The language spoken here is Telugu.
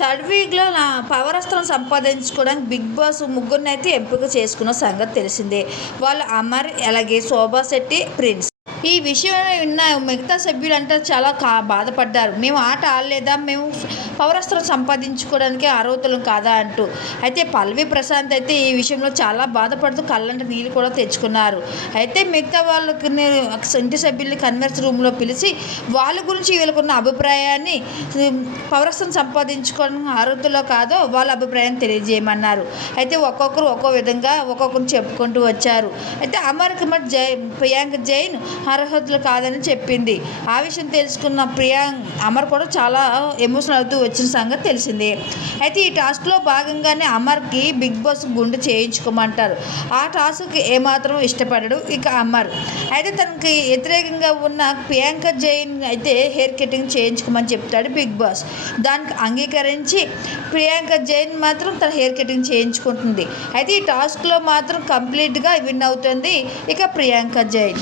థర్డ్ వీక్లో నా పవరస్త్రం సంపాదించుకోవడానికి బిగ్ బాస్ ముగ్గురిని అయితే ఎంపిక చేసుకున్న సంగతి తెలిసిందే. వాళ్ళు అమర్ అలాగే శోభా శెట్టి ప్రిన్స్. ఈ విషయం విన్న మిగతా సభ్యులంతా చాలా కా బాధపడ్డారు. మేము ఆట ఆడలేదా? మేము పౌరస్త్రం సంపాదించుకోవడానికి అర్హతలం కాదా అంటూ. అయితే పల్లవి ప్రశాంత్ అయితే ఈ విషయంలో చాలా బాధపడుతూ కళ్ళంట నీళ్ళు కూడా తెచ్చుకున్నారు. అయితే మిగతా వాళ్ళకి ఇంటి సభ్యుల్ని కన్వర్స్ రూమ్లో పిలిచి వాళ్ళ గురించి వీళ్ళకున్న అభిప్రాయాన్ని పౌరస్త్రం సంపాదించుకోవడం అర్హతలో కాదో వాళ్ళ అభిప్రాయం తెలియజేయమన్నారు. అయితే ఒక్కొక్కరు ఒక్కో విధంగా ఒక్కొక్కరు చెప్పుకుంటూ వచ్చారు. అయితే అమర్ కుమార్ జై ప్రియాంక జైన్ అర్హతలు కాదని చెప్పింది. ఆ విషయం తెలుసుకున్న ప్రియాంక్ అమర్ కూడా చాలా ఎమోషనల్ అవుతూ వచ్చిన సంగతి తెలిసిందే. అయితే ఈ టాస్క్లో భాగంగానే అమర్కి బిగ్ బాస్ గుండె చేయించుకోమంటారు. ఆ టాస్క్ ఏమాత్రం ఇష్టపడడు ఇక అమర్. అయితే తనకి వ్యతిరేకంగా ఉన్న ప్రియాంక జైన్ అయితే హెయిర్ కటింగ్ చేయించుకోమని చెప్తాడు బిగ్ బాస్. దానికి అంగీకరించి ప్రియాంక జైన్ మాత్రం తన హెయిర్ కటింగ్ చేయించుకుంటుంది. అయితే ఈ టాస్క్లో మాత్రం కంప్లీట్గా విన్ అవుతుంది ఇక ప్రియాంక జైన్.